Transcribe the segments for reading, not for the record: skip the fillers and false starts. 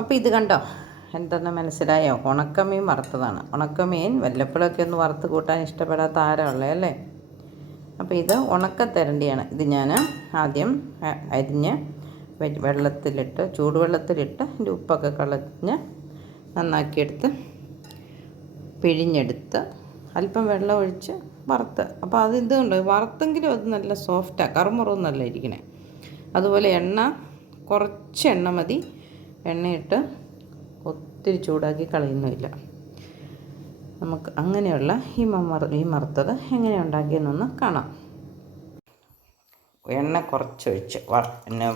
അപ്പോൾ ഇത് കണ്ടോ, എന്തെന്ന് മനസ്സിലായോ? ഉണക്കമീൻ വറുത്തതാണ്. ഉണക്കമീൻ വല്ലപ്പോഴൊക്കെ ഒന്ന് വറുത്ത് കൂട്ടാൻ ഇഷ്ടപ്പെടാത്ത ആരാളേ അല്ലേ? അപ്പോൾ ഇത് ഉണക്കത്തരണ്ടിയാണ്. ഇത് ഞാൻ ആദ്യം അരിഞ്ഞ് വെള്ളത്തിലിട്ട് ചൂടുവെള്ളത്തിലിട്ട് അതിൻ്റെ ഉപ്പൊക്കെ കളഞ്ഞ് നന്നാക്കിയെടുത്ത് പിഴിഞ്ഞെടുത്ത് അല്പം വെള്ളം ഒഴിച്ച് വറുത്ത്. അപ്പോൾ അത് ഇതുണ്ട്, വറുത്തെങ്കിലും അത് നല്ല സോഫ്റ്റാണ്, കറുമുറൊന്നല്ല ഇരിക്കണേ. അതുപോലെ എണ്ണ കുറച്ച് എണ്ണ മതി. എണ്ണയിട്ട് ഒത്തിരി ചൂടാക്കി കളയുന്നുമില്ല. നമുക്ക് അങ്ങനെയുള്ള ഈ വറുത്തത് എങ്ങനെ ഉണ്ടാക്കിയെന്നൊന്ന് കാണാം. എണ്ണ കുറച്ചൊഴിച്ച് പിന്നെ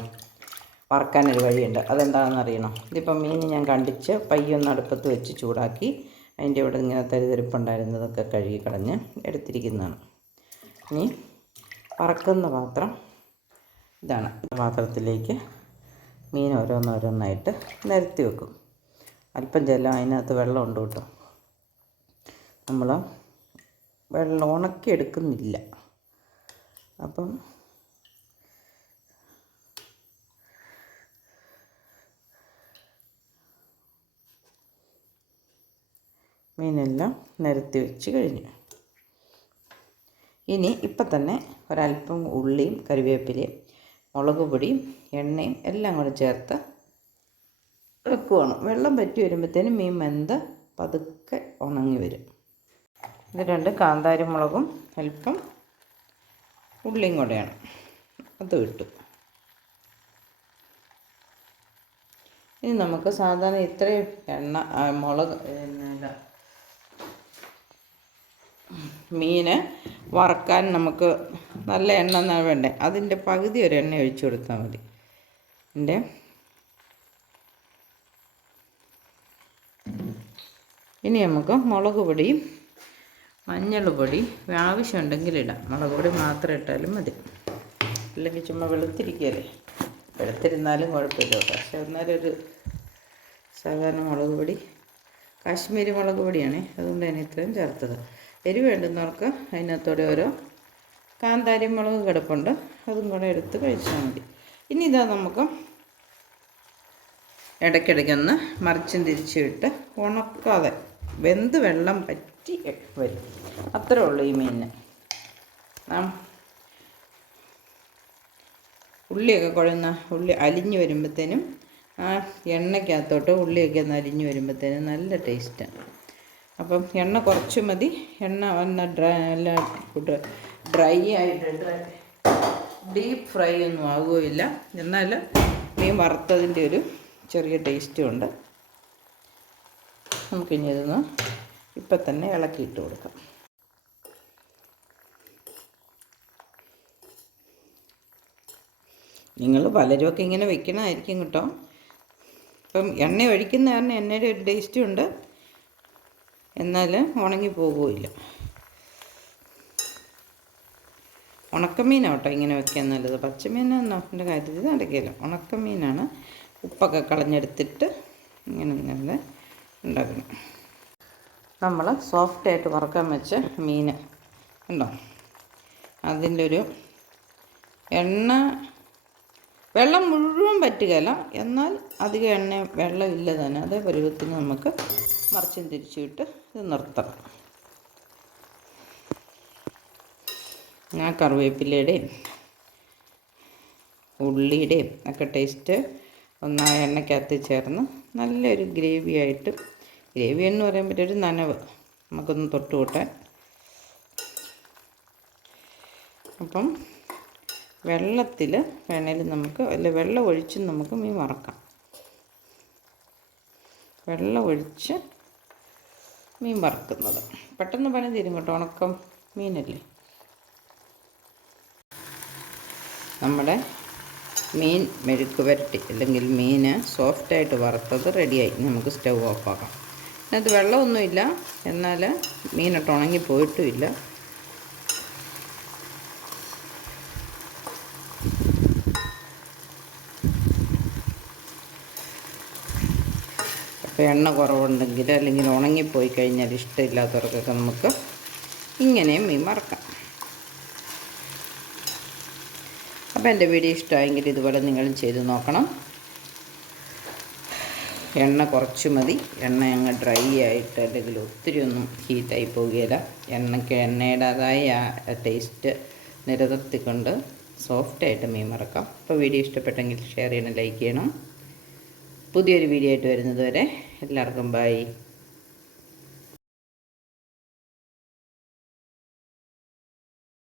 വറുക്കാനൊരു വഴിയുണ്ട്. അതെന്താണെന്ന് അറിയണം. ഇതിപ്പം മീൻ ഞാൻ കണ്ടിച്ച് പയ്യൊന്ന് അടുപ്പത്ത് വെച്ച് ചൂടാക്കി അതിൻ്റെ ഇവിടെ ഇങ്ങനെ തരിതരിപ്പുണ്ടായിരുന്നതൊക്കെ കഴുകി കളഞ്ഞ് എടുത്തിരിക്കുന്നതാണ്. ഇനി വറക്കുന്ന പാത്രം ഇതാണ്. പാത്രത്തിലേക്ക് മീൻ ഓരോന്നോരോന്നായിട്ട് നിരത്തി വെക്കും. അല്പം ജലം അതിനകത്ത് വെള്ളം ഉണ്ട് കേട്ടോ. നമ്മൾ വെള്ളം ഉണക്കിയെടുക്കുന്നില്ല. അപ്പം മീനെല്ലാം നിരത്തി വെച്ച് കഴിഞ്ഞു. ഇനി ഇപ്പം തന്നെ ഒരല്പം ഉള്ളിയും കറിവേപ്പിലയും മുളക് പൊടിയും എണ്ണയും എല്ലാം കൂടെ ചേർത്ത് വെക്കുവാണ്. വെള്ളം പറ്റി വരുമ്പോഴത്തേനും മീൻ വെന്ത് പതുക്കെ ഉണങ്ങി വരും. ഇത് 2 കാന്താരി മുളകും അല്പം ഉള്ളിയും കൂടെയാണ്. അത് ഇട്ടു. ഇനി നമുക്ക് സാധാരണ ഇത്രയും മുളക് മീൻ വറക്കാൻ നമുക്ക് നല്ല എണ്ണ വേണ്ടേ, അതിൻ്റെ പകുതി ഒരു എണ്ണ ഒഴിച്ചു കൊടുത്താൽ മതി. ഇനി നമുക്ക് മുളക് പൊടിയും മഞ്ഞൾ പൊടി ആവശ്യമുണ്ടെങ്കിൽ ഇടാം. മുളക് പൊടി മാത്രം ഇട്ടാലും മതി, അല്ലെങ്കിൽ ചുമ്മാ വെളുത്തിരിക്കുകയല്ലേ. വെളുത്തിരുന്നാലും കുഴപ്പമില്ല. പക്ഷേ എന്നാലും ഒരു സാധാരണ മുളക് പൊടി കാശ്മീരി മുളക് പൊടിയാണേ, അതുകൊണ്ട് തന്നെ ഇത്രയും ചേർത്തത്. എരിവ് വേണ്ടുന്നവർക്ക് അതിനകത്തോടെ ഓരോ കാന്താരി മുളക് കിടപ്പുണ്ട്, അതും കൂടെ എടുത്ത് കഴിച്ചാൽ മതി. ഇനി ഇതാ നമുക്ക് ഇടയ്ക്കിടയ്ക്കൊന്ന് മറിച്ചും തിരിച്ചും ഉണക്കാതെ വെന്ത് വെള്ളം പറ്റി വരും. അത്രേ ഉള്ളൂ ഈ മീനിന്. ഉള്ളിയൊക്കെ ഉള്ളി അലിഞ്ഞ് വരുമ്പോഴത്തേനും ആ എണ്ണയ്ക്കകത്തോട്ട് ഉള്ളിയൊക്കെ ഒന്ന് അലിഞ്ഞ് വരുമ്പോഴത്തേനും നല്ല ടേസ്റ്റാണ്. അപ്പം എണ്ണ കുറച്ച് മതി. എണ്ണ ഒന്ന് ഡ്രൈ ആയിട്ട് ഡീപ്പ് ഫ്രൈ ഒന്നും ആകുകയില്ല. എന്നാൽ മീൻ വറുത്തതിൻ്റെ ഒരു ചെറിയ ടേസ്റ്റും ഉണ്ട്. നമുക്കിനി ഇതൊന്ന് ഇപ്പം തന്നെ ഇളക്കിയിട്ട് കൊടുക്കാം. നിങ്ങൾ പലരുമൊക്കെ ഇങ്ങനെ വെക്കണമായിരിക്കും കേട്ടോ. ഇപ്പം എണ്ണ ഒഴിക്കുന്ന കാരണം എണ്ണയുടെ ഒരു ടേസ്റ്റും ഉണ്ട്, എന്നാൽ ഉണങ്ങി പോകുകയില്ല. ഉണക്കമീനാണ് കേട്ടോ ഇങ്ങനെ വെക്കാൻ നല്ലത്. പച്ചമീനെന്നോ എൻ്റെ കാര്യത്തിൽ നടക്കില്ല. ഉണക്കമീനാണ്. ഉപ്പൊക്കെ കളഞ്ഞെടുത്തിട്ട് ഇങ്ങനെ ഉണ്ടാക്കണം. നമ്മൾ സോഫ്റ്റായിട്ട് വറുക്കാൻ വെച്ച മീൻ ഉണ്ടോ, അതിൻ്റെ ഒരു എണ്ണ വെള്ളം മുഴുവൻ പറ്റുകയില്ല, എന്നാൽ അധികം വെള്ളം ഇല്ല തന്നെ. അതേ പരുവത്തിന് നമുക്ക് മറിച്ചും തിരിച്ചുവിട്ട് ഇത് നിർത്തണം. ഞാൻ കറിവേപ്പിലയുടെയും ഉള്ളിയുടെയും ഒക്കെ ടേസ്റ്റ് ഒന്ന് എണ്ണയ്ക്കകത്ത് ചേർന്ന് നല്ലൊരു ഗ്രേവി എന്ന് പറയാൻ പറ്റിയൊരു നനവ് നമുക്കൊന്ന് തൊട്ട് കൂട്ടാൻ. അപ്പം വെള്ളത്തിൽ വേണേലും നമുക്ക് വെള്ളം ഒഴിച്ചും നമുക്ക് മീൻ വറക്കാം. വെള്ളം ഒഴിച്ച് മീൻ വറുക്കുന്നത് പെട്ടെന്ന് പണി തീരും കേട്ടോ. ഉണക്കം മീനല്ലേ. നമ്മുടെ മീൻ മെഴുക്ക് പുരട്ടി അല്ലെങ്കിൽ മീൻ സോഫ്റ്റായിട്ട് വറുത്തത് റെഡിയായി. നമുക്ക് സ്റ്റൗ ഓഫാക്കാം. അതിനകത്ത് വെള്ളമൊന്നുമില്ല, എന്നാൽ മീനിട്ട് ഉണങ്ങിപ്പോയിട്ടുമില്ല. അപ്പോൾ എണ്ണ കുറവുണ്ടെങ്കിൽ അല്ലെങ്കിൽ ഉണങ്ങിപ്പോയി കഴിഞ്ഞാൽ ഇഷ്ടമില്ലാത്തവർക്കൊക്കെ നമുക്ക് ഇങ്ങനെയും മീൻ വറക്കാം. അപ്പോൾ എൻ്റെ വീഡിയോ ഇഷ്ടമായെങ്കിൽ ഇതുപോലെ നിങ്ങളും ചെയ്ത് നോക്കണം. എണ്ണ കുറച്ച് മതി. എണ്ണ അങ്ങ് ഡ്രൈ ആയിട്ട് അല്ലെങ്കിൽ ഒത്തിരി ഒന്നും ഹീറ്റായി പോകുകയില്ല. എണ്ണയുടേതായ ആ ടേസ്റ്റ് നിലനിർത്തിക്കൊണ്ട് സോഫ്റ്റായിട്ട് മീൻ വറക്കാം. അപ്പോൾ വീഡിയോ ഇഷ്ടപ്പെട്ടെങ്കിൽ ഷെയർ ചെയ്യണം, ലൈക്ക് ചെയ്യണം. പുതിയൊരു വീഡിയോ ആയിട്ട് വരുന്നത് വരെ എല്ലാവർക്കും ബൈ.